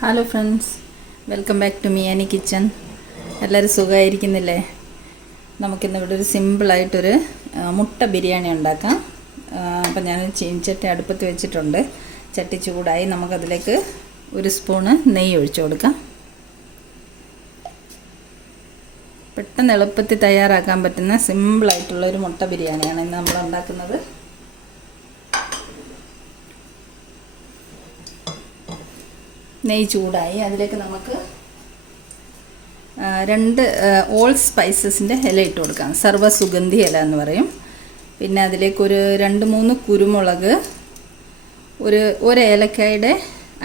Hello friends, welcome back to മിയാനി kitchen. എല്ലാവരും സുഖമായിരിക്കുന്നില്ലേ? നമുക്കിന്ന് ഇവിടെ ഒരു സിമ്പിളായിട്ടൊരു മുട്ട ബിരിയാണി ഉണ്ടാക്കാം. അപ്പം ഞാൻ ചീനച്ചട്ടി അടുപ്പത്ത് വെച്ചിട്ടുണ്ട്. ചട്ടി ചൂടായി. നമുക്കതിലേക്ക് ഒരു സ്പൂണ് നെയ്യ് ഒഴിച്ചു കൊടുക്കാം. പെട്ടെന്ന് എളുപ്പത്തിൽ തയ്യാറാക്കാൻ പറ്റുന്ന സിമ്പിളായിട്ടുള്ളൊരു മുട്ട ബിരിയാണിയാണ് ഇന്ന് നമ്മൾ ഉണ്ടാക്കുന്നത്. നെയ്യ് ചൂടായി. അതിലേക്ക് നമുക്ക് 2 ഓൾ സ്പൈസസിൻ്റെ ഇല ഇട്ട് കൊടുക്കാം. സർവ്വസുഗന്ധി ഇല എന്ന് പറയും. പിന്നെ അതിലേക്കൊരു 2-3 കുരുമുളക്, ഒരു ഏലക്കായുടെ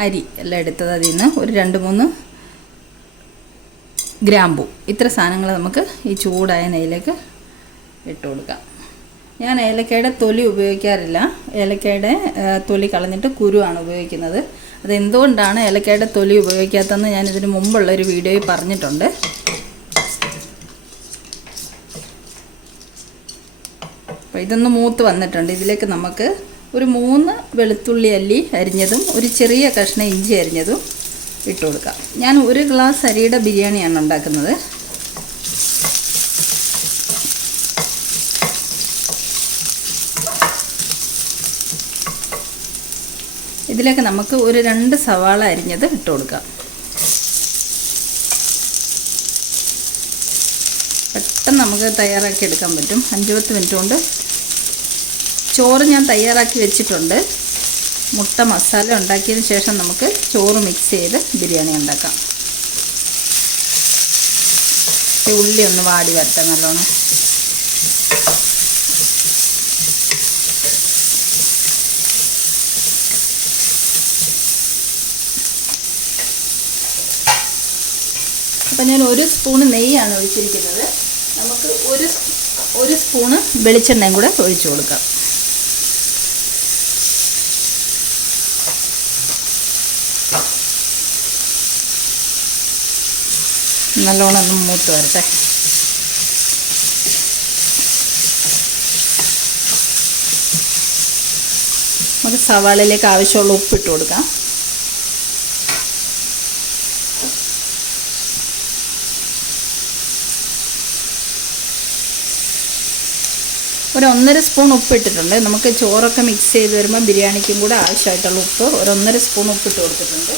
അരി എല്ലാം എടുത്തത്. അതിൽ നിന്ന് ഒരു 2-3 ഗ്രാമ്പൂ. ഇത്ര സാധനങ്ങൾ നമുക്ക് ഈ ചൂടായ നെയ്യിലേക്ക് ഇട്ട് കൊടുക്കാം. ഞാൻ ഏലക്കയുടെ തൊലി ഉപയോഗിക്കാറില്ല. ഏലക്കയുടെ തൊലി കളഞ്ഞിട്ട് കുരുവാണ് ഉപയോഗിക്കുന്നത്. അതെന്തുകൊണ്ടാണ് ഏലക്കയുടെ തൊലി ഉപയോഗിക്കാത്തതെന്ന് ഞാൻ ഇതിന് മുമ്പുള്ളൊരു വീഡിയോയിൽ പറഞ്ഞിട്ടുണ്ട്. അപ്പോൾ ഇതൊന്ന് മൂത്ത് വന്നിട്ടുണ്ട്. ഇതിലേക്ക് നമുക്ക് ഒരു 3 വെളുത്തുള്ളി അല്ലി അരിഞ്ഞതും ഒരു ചെറിയ കഷ്ണം ഇഞ്ചി അരിഞ്ഞതും ഇട്ട് കൊടുക്കാം. ഞാൻ 1 ഗ്ലാസ് അരിയുടെ ബിരിയാണിയാണ് ഉണ്ടാക്കുന്നത്. ഇതിലേക്ക് നമുക്ക് ഒരു 2 സവാള അരിഞ്ഞത് ഇട്ട് കൊടുക്കാം. പെട്ടെന്ന് നമുക്ക് തയ്യാറാക്കി എടുക്കാൻ പറ്റും. 5-10 മിനിറ്റ് കൊണ്ട്. ചോറ് ഞാൻ തയ്യാറാക്കി വെച്ചിട്ടുണ്ട്. മുട്ട മസാല ഉണ്ടാക്കിയതിന് ശേഷം നമുക്ക് ചോറ് മിക്സ് ചെയ്ത് ബിരിയാണി ഉണ്ടാക്കാം. ഉള്ളി ഒന്ന് വാടി വരട്ടെ നല്ലോണം. അപ്പം ഞാൻ 1 സ്പൂണ് നെയ്യാണ് ഒഴിച്ചിരിക്കുന്നത്. നമുക്ക് ഒരു സ്പൂണ് വെളിച്ചെണ്ണയും കൂടെ ഒഴിച്ചു കൊടുക്കാം. നല്ലോണം ഒന്ന് മൂത്ത് വരട്ടെ. നമുക്ക് സവാളയിലേക്ക് ആവശ്യമുള്ള ഉപ്പിട്ട് കൊടുക്കാം. ഒരു 1.5 സ്പൂൺ ഉപ്പ് ഇട്ടിട്ടുണ്ട്. നമുക്ക് ചോറൊക്കെ മിക്സ് ചെയ്ത് വരുമ്പോൾ ബിരിയാണിക്കും കൂടെ ആവശ്യമായിട്ടുള്ള ഉപ്പ് ഒരു 1.5 സ്പൂൺ ഉപ്പിട്ട് കൊടുത്തിട്ടുണ്ട്.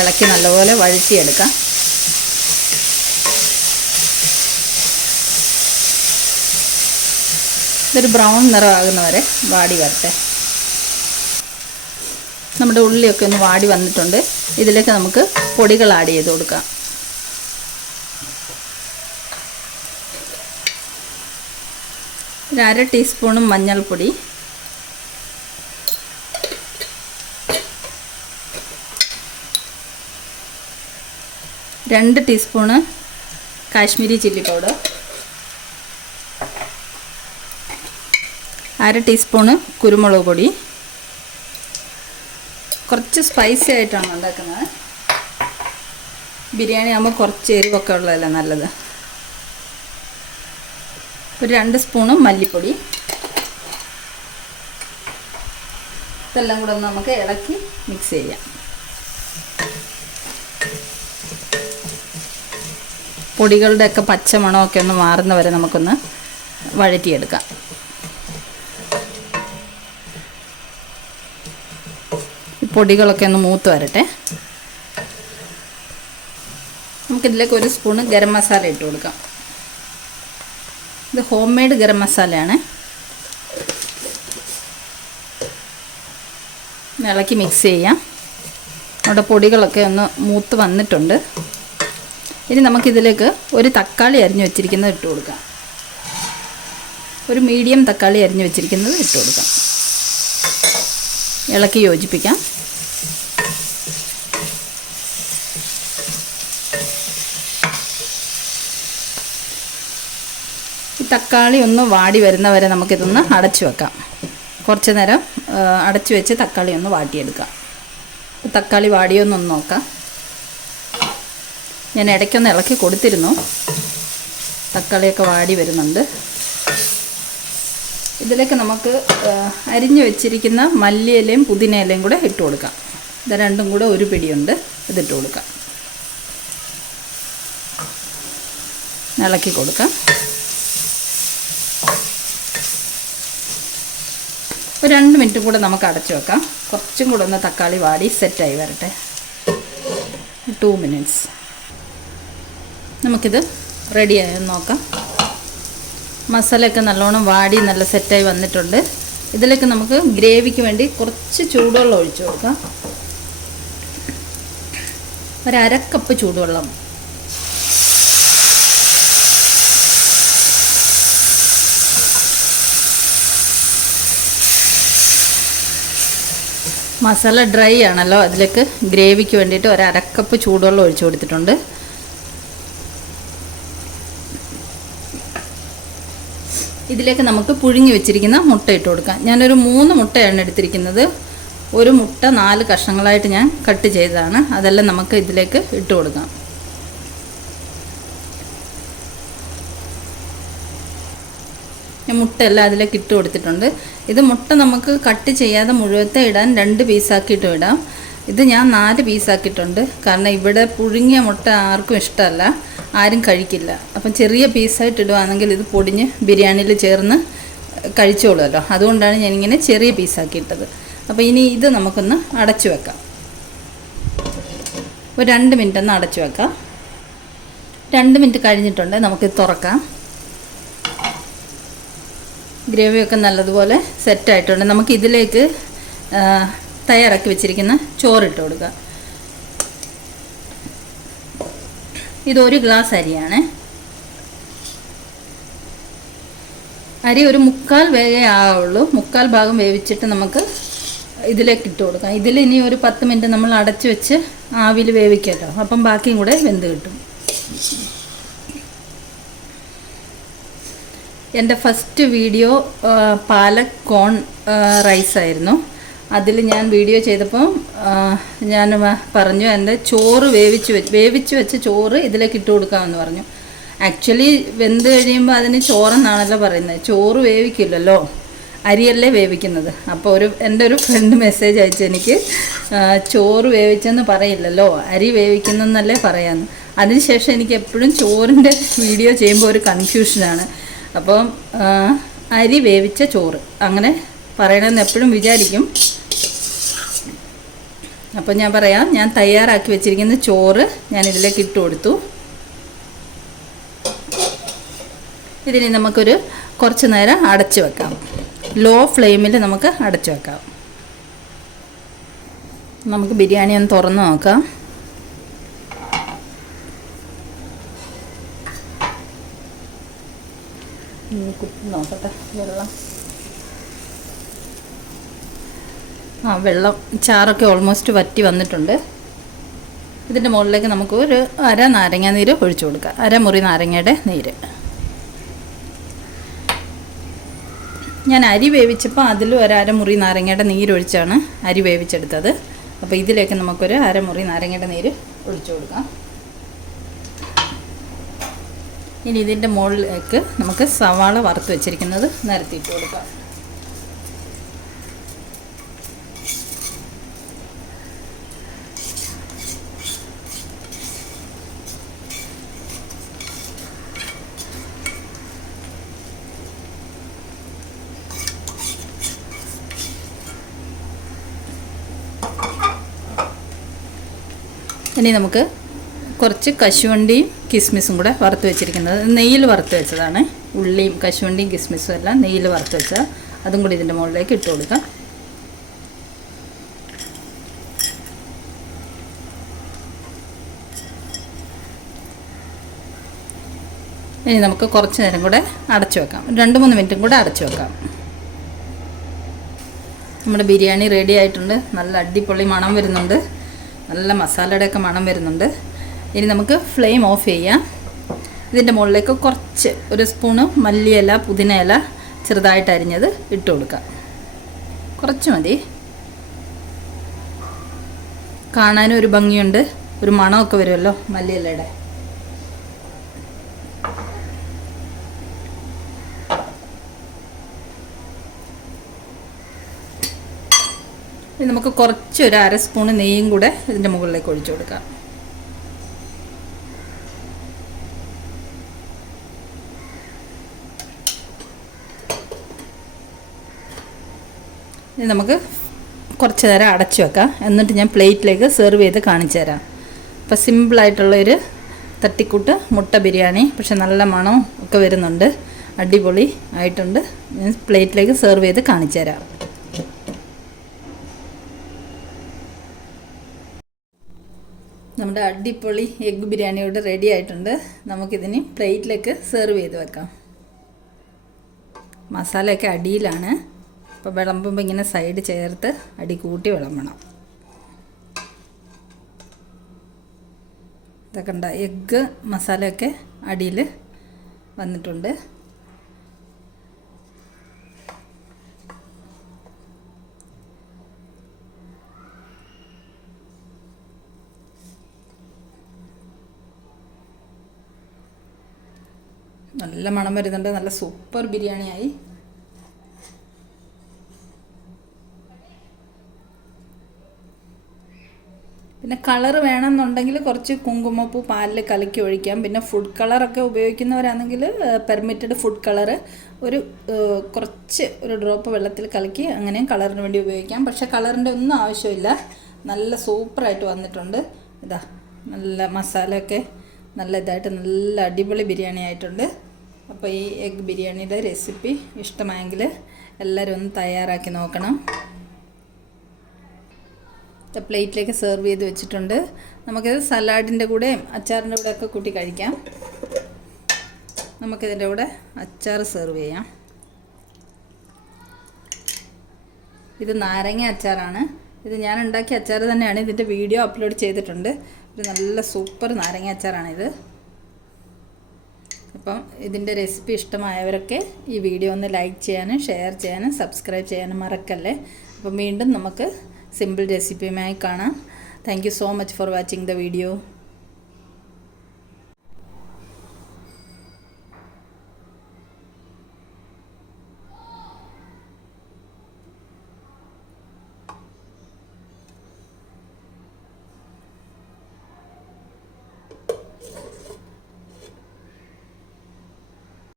ഇളക്കി നല്ലപോലെ വഴറ്റിയെടുക്കാം. ഇതൊരു ബ്രൗൺ നിറമാകുന്ന വരെ വാടി വരട്ടെ. നമ്മുടെ ഉള്ളിയൊക്കെ ഒന്ന് വാടി വന്നിട്ടുണ്ട്. ഇതിലേക്ക് നമുക്ക് പൊടികൾ ആഡ് ചെയ്ത് കൊടുക്കാം. ഒരു 1/2 ടീസ്പൂണ് മഞ്ഞൾപ്പൊടി, 2 teaspoon Kashmiri chilli powder, 1/2 teaspoon കുരുമുളക് പൊടി. കുറച്ച് സ്പൈസി ആയിട്ടാണ് ഉണ്ടാക്കുന്നത്. ബിരിയാണി ആകുമ്പോൾ കുറച്ച് എരിവൊക്കെ ഉള്ളതല്ലേ നല്ലത്. ഒരു 2 സ്പൂണ് മല്ലിപ്പൊടി. ഇതെല്ലാം കൂടെ ഒന്ന് നമുക്ക് ഇളക്കി മിക്സ് ചെയ്യാം. പൊടികളുടെയൊക്കെ പച്ചമണമൊക്കെ ഒന്ന് മാറുന്ന വരെ നമുക്കൊന്ന് വഴറ്റിയെടുക്കാം. ഈ പൊടികളൊക്കെ ഒന്ന് മൂത്ത് വരട്ടെ. നമുക്കിതിലേക്ക് 1 സ്പൂണ് ഗരം മസാല ഇട്ട് കൊടുക്കാം. ഇത് ഹോം മെയ്ഡ് ഗരം മസാലയാണ്. ഇളക്കി മിക്സ് ചെയ്യാം. നമ്മുടെ പൊടികളൊക്കെ ഒന്ന് മൂത്ത് വന്നിട്ടുണ്ട്. ഇനി നമുക്കിതിലേക്ക് ഒരു തക്കാളി അരിഞ്ഞു വെച്ചിരിക്കുന്നത് ഇട്ട് കൊടുക്കാം. ഒരു മീഡിയം തക്കാളി അരിഞ്ഞു വെച്ചിരിക്കുന്നത് ഇട്ട് കൊടുക്കാം. ഇളക്കി യോജിപ്പിക്കാം. ഈ തക്കാളി ഒന്ന് വാടി വരുന്ന വരെ നമുക്കിതൊന്ന് അടച്ചു വെക്കാം. കുറച്ച് നേരം അടച്ചു വെച്ച് തക്കാളി ഒന്ന് വാട്ടിയെടുക്കാം. തക്കാളി വാടിയൊന്നൊന്ന് നോക്കാം. ഞാൻ ഇടയ്ക്കൊന്ന് ഇളക്കി കൊടുത്തിരുന്നു. തക്കാളിയൊക്കെ വാടി വരുന്നുണ്ട്. ഇതിലേക്ക് നമുക്ക് അരിഞ്ഞു വെച്ചിരിക്കുന്ന മല്ലിയിലയും പുതിനയിലയും കൂടെ ഇട്ട് കൊടുക്കാം. ഇത് രണ്ടും കൂടെ ഒരു പിടിയുണ്ട്, ഇതിട്ട് കൊടുക്കാം. ഇളക്കി കൊടുക്കാം. ഒരു 2 മിനിറ്റ് കൂടെ നമുക്ക് അടച്ചു വെക്കാം. കുറച്ചും കൂടെ ഒന്ന് തക്കാളി വാടി സെറ്റായി വരട്ടെ. 2 മിനിറ്റ്സ്. നമുക്കിത് റെഡിയായെന്ന് നോക്കാം. മസാലയൊക്കെ നല്ലോണം വാടി നല്ല സെറ്റായി വന്നിട്ടുണ്ട്. ഇതിലേക്ക് നമുക്ക് ഗ്രേവിക്ക് വേണ്ടി കുറച്ച് ചൂടുവെള്ളം ഒഴിച്ചു കൊടുക്കാം. ഒരു 1/2 കപ്പ് ചൂടുവെള്ളം. മസാല ഡ്രൈ ആണല്ലോ, അതിലേക്ക് ഗ്രേവിക്ക് വേണ്ടിയിട്ട് ഒരു 1/2 കപ്പ് ചൂടുവെള്ളം ഒഴിച്ചു കൊടുത്തിട്ടുണ്ട്. ഇതിലേക്ക് നമുക്ക് പുഴുങ്ങി വെച്ചിരിക്കുന്ന മുട്ട ഇട്ട് കൊടുക്കാം. ഞാനൊരു 3 മുട്ടയാണ് എടുത്തിരിക്കുന്നത്. ഒരു മുട്ട 4 കഷ്ണങ്ങളായിട്ട് ഞാൻ കട്ട് ചെയ്തതാണ്. അതെല്ലാം നമുക്ക് ഇതിലേക്ക് ഇട്ട് കൊടുക്കാം. മുട്ടയെല്ലാം അതിലേക്ക് ഇട്ട് കൊടുത്തിട്ടുണ്ട്. ഇത് മുട്ട നമുക്ക് കട്ട് ചെയ്യാതെ മുഴുവത്തെ ഇടാൻ 2 പീസാക്കിയിട്ട് ഇടാം. ഇത് ഞാൻ 4 പീസാക്കിയിട്ടുണ്ട്. കാരണം ഇവിടെ പുഴുങ്ങിയ മുട്ട ആർക്കും ഇഷ്ടമല്ല, ആരും കഴിക്കില്ല. അപ്പം ചെറിയ പീസായിട്ട് ഇടുകയാണെങ്കിൽ ഇത് പൊടിഞ്ഞ് ബിരിയാണിയിൽ ചേർന്ന് കഴിച്ചോളുമല്ലോ. അതുകൊണ്ടാണ് ഞാനിങ്ങനെ ചെറിയ പീസാക്കിയിട്ടത്. അപ്പോൾ ഇനി ഇത് നമുക്കൊന്ന് അടച്ചു വെക്കാം. ഒരു 2 മിനിറ്റ് ഒന്ന് അടച്ചു വെക്കാം. 2 മിനിറ്റ് കഴിഞ്ഞിട്ടുണ്ട്. നമുക്കിത് തുറക്കാം. ഗ്രേവിയൊക്കെ നല്ലതുപോലെ സെറ്റായിട്ടുണ്ട്. നമുക്ക് ഇതിലേക്ക് തയ്യാറാക്കി വെച്ചിരിക്കുന്ന ചോറിട്ട് കൊടുക്കുക. ഇത് 1 ഗ്ലാസ് അരിയാണ്. അരി ഒരു 1/4 വേവേ ആവുള്ളൂ. 1/4 ഭാഗം വേവിച്ചിട്ട് നമുക്ക് ഇതിലേക്ക് ഇട്ട് കൊടുക്കാം. ഇതിൽ ഇനി ഒരു 10 മിനിറ്റ് നമ്മൾ അടച്ചു വെച്ച് ആവിയിൽ വേവിക്കാമല്ലോ. അപ്പം ബാക്കിയും കൂടെ വെന്ത് കിട്ടും. എൻ്റെ ഫസ്റ്റ് വീഡിയോ പാലക് കോൺ റൈസായിരുന്നു. അതിൽ ഞാൻ വീഡിയോ ചെയ്തപ്പോൾ ഞാൻ പറഞ്ഞു എൻ്റെ ചോറ് വേവിച്ച് വെച്ച് ചോറ് ഇതിലേക്ക് ഇട്ട് കൊടുക്കാമെന്ന് പറഞ്ഞു. ആക്ച്വലി വെന്ത് കഴിയുമ്പോൾ അതിന് ചോറെന്നാണല്ലോ പറയുന്നത്. ചോറ് വേവിക്കില്ലല്ലോ, അരിയല്ലേ വേവിക്കുന്നത്. അപ്പോൾ എൻ്റെ ഒരു ഫ്രണ്ട് മെസ്സേജ് അയച്ചു എനിക്ക്, ചോറ് വേവിച്ചെന്ന് പറയില്ലല്ലോ, അരി വേവിക്കുന്നതെന്നല്ലേ പറയാമെന്ന്. അതിനുശേഷം എനിക്ക് എപ്പോഴും ചോറിൻ്റെ വീഡിയോ ചെയ്യുമ്പോൾ ഒരു കൺഫ്യൂഷനാണ്. അപ്പം അരി വേവിച്ച ചോറ് അങ്ങനെ പറയണമെന്ന് എപ്പോഴും വിചാരിക്കും. അപ്പം ഞാൻ പറയാം, ഞാൻ തയ്യാറാക്കി വെച്ചിരിക്കുന്ന ചോറ് ഞാൻ ഇതിലേക്ക് ഇട്ട് കൊടുത്തു. ഇതിന് നമുക്കൊരു കുറച്ച് നേരം അടച്ചു വെക്കാം. ലോ ഫ്ലെയിമിൽ നമുക്ക് അടച്ചു വെക്കാം. നമുക്ക് ബിരിയാണി ഒന്ന് തുറന്ന് നോക്കാം. കുത്തി നോക്കട്ടെ. വെള്ളം ചാറൊക്കെ ഓൾമോസ്റ്റ് വറ്റി വന്നിട്ടുണ്ട്. ഇതിൻ്റെ മുകളിലേക്ക് നമുക്ക് ഒരു 1/2 നാരങ്ങ നീര് ഒഴിച്ചു കൊടുക്കാം. 1/2 മുറി നാരങ്ങയുടെ നീര്. ഞാൻ അരി വേവിച്ചപ്പോൾ അതിലും 1/2 മുറി നാരങ്ങയുടെ നീരൊഴിച്ചാണ് അരി വേവിച്ചെടുത്തത്. അപ്പോൾ ഇതിലേക്ക് നമുക്കൊരു 1/2 മുറി നാരങ്ങയുടെ നീര് ഒഴിച്ചു കൊടുക്കാം. ഇനി ഇതിൻ്റെ മുകളിലേക്ക് നമുക്ക് സവാള വറുത്ത് വെച്ചിരിക്കുന്നത് നിരത്തിയിട്ട് കൊടുക്കാം. ഇനി നമുക്ക് കുറച്ച് കശുവണ്ടിയും കിസ്മിസും കൂടെ വറുത്ത് വെച്ചിരിക്കുന്നത്, നെയ്യിൽ വറുത്ത് വെച്ചതാണ്. ഉള്ളിയും കശുവണ്ടിയും കിസ്മിസും എല്ലാം നെയ്യിൽ വറുത്ത് വെച്ചാൽ അതും കൂടി ഇതിൻ്റെ മുകളിലേക്ക് ഇട്ട് കൊടുക്കാം. ഇനി നമുക്ക് കുറച്ച് നേരം കൂടെ അടച്ചു വെക്കാം. 2-3 മിനിറ്റും കൂടെ അടച്ചു വെക്കാം. നമ്മുടെ ബിരിയാണി റെഡി ആയിട്ടുണ്ട്. നല്ല അടിപൊളി മണം വരുന്നുണ്ട്. നല്ല മസാലയുടെയൊക്കെ മണം വരുന്നുണ്ട്. ഇനി നമുക്ക് ഫ്ലെയിം ഓഫ് ചെയ്യാം. ഇതിൻ്റെ മുകളിലേക്ക് കുറച്ച് ഒരു സ്പൂണ് മല്ലിയില പുതിനയില ചെറുതായിട്ട് അരിഞ്ഞത് ഇട്ട് കൊടുക്കാം. കുറച്ച് മതി. കാണാനും ഒരു ഭംഗിയുണ്ട്, ഒരു മണമൊക്കെ വരുമല്ലോ മല്ലിയിലയുടെ. ഇനി നമുക്ക് കുറച്ചൊരു 1/2 സ്പൂൺ നെയ്യും കൂടെ ഇതിൻ്റെ മുകളിലേക്ക് ഒഴിച്ചു കൊടുക്കാം. ഇനി നമുക്ക് കുറച്ച് നേരം അടച്ചു വെക്കാം. എന്നിട്ട് ഞാൻ പ്ലേറ്റിലേക്ക് സെർവ് ചെയ്ത് കാണിച്ചു തരാം. അപ്പോൾ സിമ്പിളായിട്ടുള്ളൊരു തട്ടിക്കൂട്ട് മുട്ട ബിരിയാണി, പക്ഷെ നല്ല മണം ഒക്കെ വരുന്നുണ്ട്, അടിപൊളി ആയിട്ടുണ്ട്. ഞാൻ പ്ലേറ്റിലേക്ക് സെർവ് ചെയ്ത് കാണിച്ചു തരാം. നമ്മുടെ അടിപൊളി എഗ്ഗ് ബിരിയാണിയോട് റെഡി ആയിട്ടുണ്ട്. നമുക്കിതിന് പ്ലേറ്റിലേക്ക് സെർവ് ചെയ്ത് വെക്കാം. മസാലയൊക്കെ അടിയിലാണ്, അപ്പോൾ വിളമ്പുമ്പോൾ ഇങ്ങനെ സൈഡ് ചേർത്ത് അടി കൂട്ടി വിളമ്പണം. ഇതൊക്കെ ഉണ്ട്, എഗ്ഗ് മസാലയൊക്കെ അടിയിൽ വന്നിട്ടുണ്ട്. നല്ല മണം വരുന്നുണ്ട്, നല്ല സൂപ്പർ ബിരിയാണിയായി. പിന്നെ കളർ വേണമെന്നുണ്ടെങ്കിൽ കുറച്ച് കുങ്കുമപ്പൂ പാലിൽ കലക്കി ഒഴിക്കാം. പിന്നെ ഫുഡ് കളറൊക്കെ ഉപയോഗിക്കുന്നവരാണെങ്കിൽ പെർമിറ്റഡ് ഫുഡ് കളറ് കുറച്ച് ഒരു ഡ്രോപ്പ് വെള്ളത്തിൽ കലക്കി അങ്ങനെയും കളറിന് വേണ്ടി ഉപയോഗിക്കാം. പക്ഷേ കളറിൻ്റെ ഒന്നും ആവശ്യമില്ല, നല്ല സൂപ്പറായിട്ട് വന്നിട്ടുണ്ട്. ഇതാ നല്ല മസാലയൊക്കെ നല്ല ഇതായിട്ട് നല്ല അടിപൊളി ബിരിയാണി ആയിട്ടുണ്ട്. അപ്പോൾ ഈ എഗ്ഗ് ബിരിയാണിയുടെ റെസിപ്പി ഇഷ്ടമായെങ്കിൽ എല്ലാവരും ഒന്ന് തയ്യാറാക്കി നോക്കണം. പ്ലേറ്റിലേക്ക് സെർവ് ചെയ്ത് വെച്ചിട്ടുണ്ട്. നമുക്കിത് സലാഡിൻ്റെ കൂടെയും അച്ചാറിൻ്റെ കൂടെ ഒക്കെ കൂട്ടി കഴിക്കാം. നമുക്കിതിൻ്റെ കൂടെ അച്ചാർ സെർവ് ചെയ്യാം. ഇത് നാരങ്ങ അച്ചാറാണ്. ഇത് ഞാൻ ഉണ്ടാക്കിയ അച്ചാർ തന്നെയാണ്. ഇതിൻ്റെ വീഡിയോ അപ്ലോഡ് ചെയ്തിട്ടുണ്ട്. ഒരു നല്ല സൂപ്പർ നാരങ്ങ അച്ചാറാണിത്. അപ്പം ഇതിൻ്റെ റെസിപ്പി ഇഷ്ടമായവരൊക്കെ ഈ വീഡിയോ ഒന്ന് ലൈക്ക് ചെയ്യാനും ഷെയർ ചെയ്യാനും സബ്സ്ക്രൈബ് ചെയ്യാനും മറക്കല്ലേ. അപ്പം വീണ്ടും നമുക്ക് സിമ്പിൾ റെസിപ്പിയുമായി കാണാം. Thank you so much for watching the video.